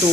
2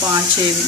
5-6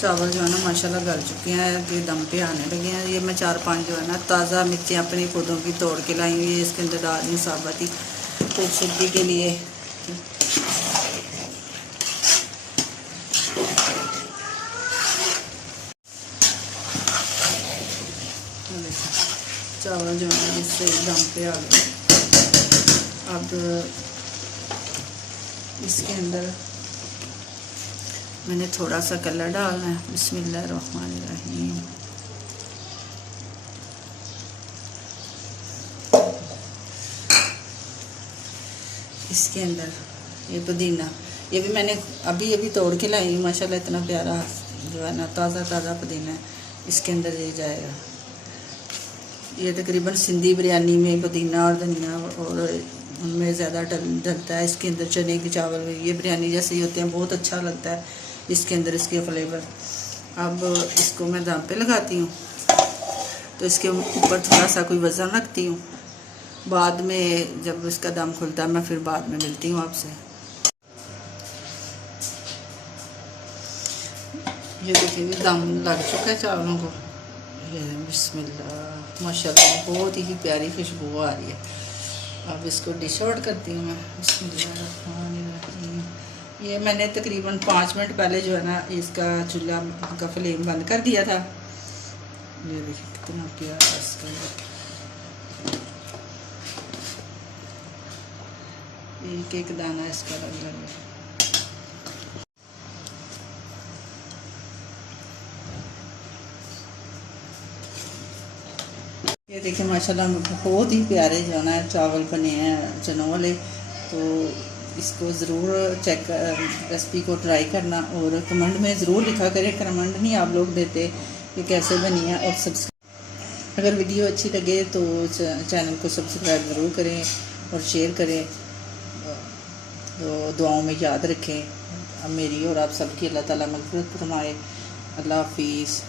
चावल जो है ना माशाल्लाह गल चुके हैं, ये दम पे आने लगे हैं। ये मैं 4-5 जो है ना ताज़ा मिर्चें अपने पौधों की तोड़ के लाई हुई है, इसके अंदर डाल रही हूँ साबुत ही खूबसूरती के लिए। चावल जो है इससे दम पे आ गए। अब इसके अंदर मैंने थोड़ा सा कलर डालना है। बिस्मिल्लाहिर्रहमानिर्रहीम। इसके अंदर ये पुदीना, ये भी मैंने अभी तोड़ के लाई हूँ माशाल्लाह, इतना प्यारा जो है ना ताज़ा पुदीना है। इसके अंदर ये जाएगा। ये तकरीबन सिंधी बिरयानी में पुदीना और धनिया और उनमें ज़्यादा डलता है। इसके अंदर चने के चावल, ये बिरयानी जैसे ही होते हैं, बहुत अच्छा लगता है इसके अंदर इसके फ्लेवर। अब इसको मैं दम पे लगाती हूँ, तो इसके ऊपर थोड़ा सा कोई वज़न रखती हूँ। बाद में जब इसका दम खुलता है मैं फिर बाद में मिलती हूँ आपसे। ये देखिए दम लग चुका है चावलों को। ये बिस्मिल्लाह, माशाल्लाह बहुत ही प्यारी खुशबू आ रही है। अब इसको डिश आउट करती हूँ मैं। बिस्मिल्लाहिर्रहमानिर्रहीम। ये मैंने तकरीबन 5 मिनट पहले जो है ना इसका चूल्हा का फ्लेम बंद कर दिया था। ये देखिए कितना प्यारा इसका एक दाना इसका लग रहा है। ये देखिए माशाल्लाह बहुत ही प्यारे जो है ना चावल बने हैं चनों वाले। तो इसको ज़रूर चेक रेसिपी को ट्राई करना और कमेंट में ज़रूर लिखा करें। कमेंट नहीं आप लोग देते कि कैसे बनी है। और सब्सक्राइब, अगर वीडियो अच्छी लगे तो चैनल को सब्सक्राइब ज़रूर करें और शेयर करें। तो दुआओं में याद रखें। अब मेरी और आप सबकी अल्लाह ताला मग़फ़िरत फरमाए। अल्लाह हाफिज़।